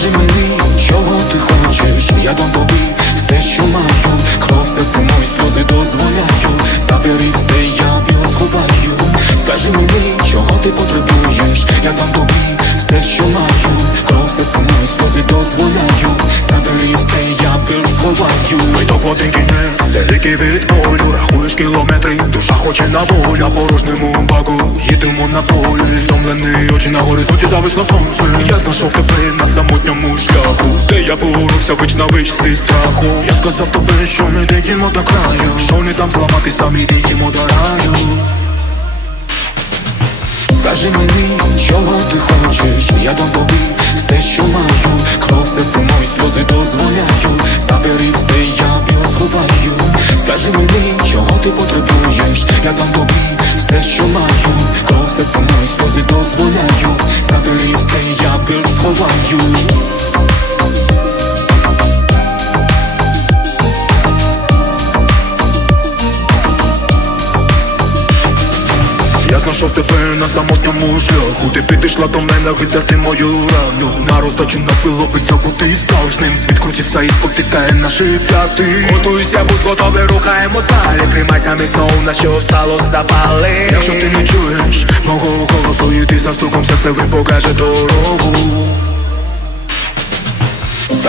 Скажи мені, чого ти хочеш, я дам тобі все, що маю, кров серце мої сльози дозволяю, Забери все, я біло сховаю, скажи мені, чого ти потребуєш, я дам тобі все, що маю, кров серце мої сльози дозволяю біло сховаю. Видок в один кінець, це ліки від болю Рахуєш кілометри, душа хоче на волю На порожньому баку, їдемо на полі Стомлений очі на горизонті зависло сонце Я знайшов тебе на самотньому шляху Де я боровся вич на вич зі страху Я сказав тобі, що не дійдемо до краю Що не там зламати, самі дійдемо до раю Скажи мені, чого я дам тобі все, що маю, кров, серце мої сльози дозволяю, забери все, я пил сховаю. Знайшов тебе на самотньому шляху. Ти підійшла до мене витерти мою рану. На роздачу на пиловиця бути справжнім Світ крутиться і спотикає наші п'яти. Готуйся, будь готовий, рухаємо далі. Тримайся міцно, у нас ще осталось запали. Якщо ти не чуєш мого голосу І ти за стуком все, ви покаже дорогу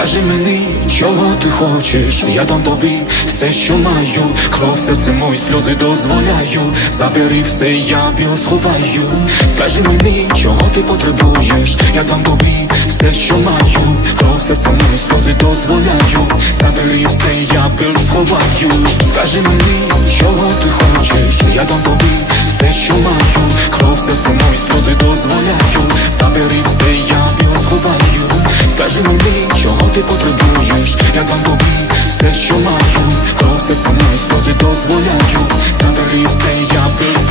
Скажи мені, чого ти хочеш, я дам тобі все, що маю, кров, серце мої сльози дозволяю, забери все, я біло сховаю. Скажи мені, чого ти потребуєш, я дам тобі все, що маю, кров, серце мої сльози дозволяю, забери все, я біло сховаю. Скажи мені, чого ти хочеш, я дам тобі все, що маю, кров, серце мої сльози дозволяю, забери все, я біло сховаю. Скажи мені, ти потребуєш, я дам тобі все, що маю, кров, серце мої сльози дозволяю, забери все, я біль.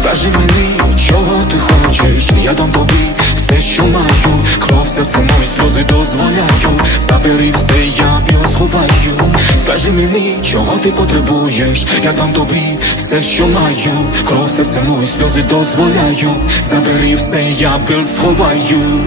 Скажи мені, хочеш, я дам тобі все, що маю, кров, серце мої сльози дозволяю, забери все, я біло сховаю. Скажи мені, чого ти потребуєш, я дам тобі все, що маю, кров, серце мої сльози дозволяю, забери все, я біль сховаю.